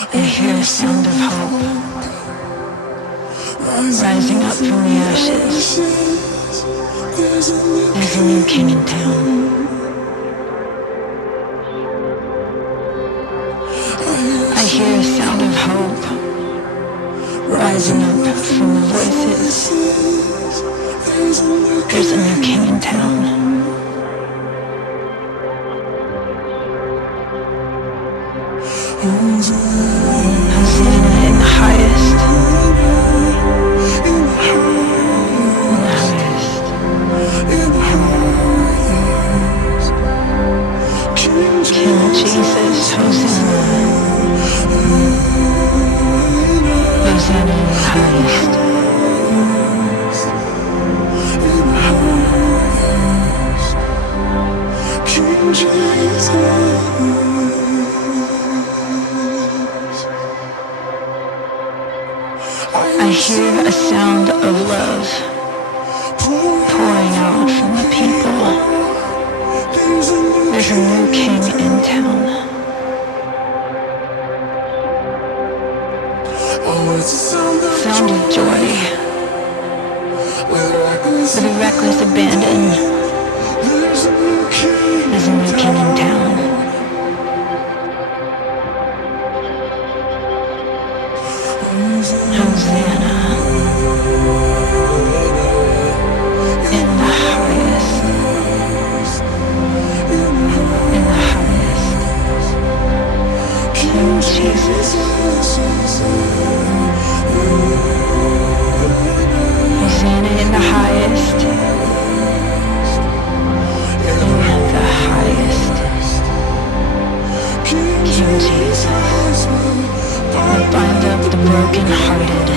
I hear a sound of hope rising up from the ashes. There's a new king in town. I hear a sound of hope rising up from the voices. There's a new king in town. Hosanna in the highest. In the highest. King Jesus, Hosanna. Hosanna in the highest. King Jesus. I hear a sound of love pouring out from the people. There's a new king in town. Sound of joy with a reckless abandon. There's a new king in town. Hosanna in the highest. In the highest. King Jesus. Hosanna in the highest. In the highest. King Jesus. Will bind up the broken-hearted.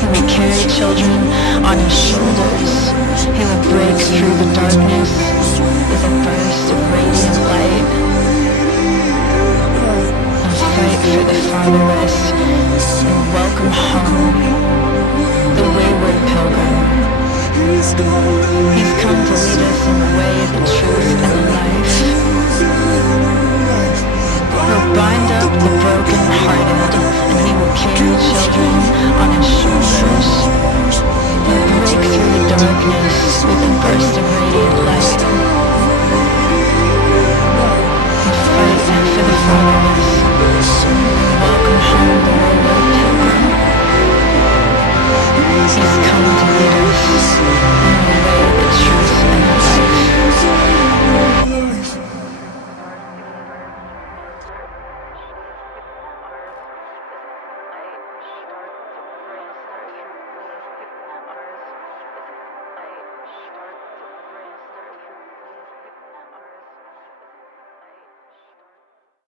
He will carry children on his shoulders. He will break through the darkness with a burst of radiant light. And fight for the fatherless and welcome home the wayward pilgrim. He's come to lead us in the way, the truth, and the life. He'll bind up the broken-hearted, and he will carry children on his shoulders. He'll break through the darkness with a burst of radiant light.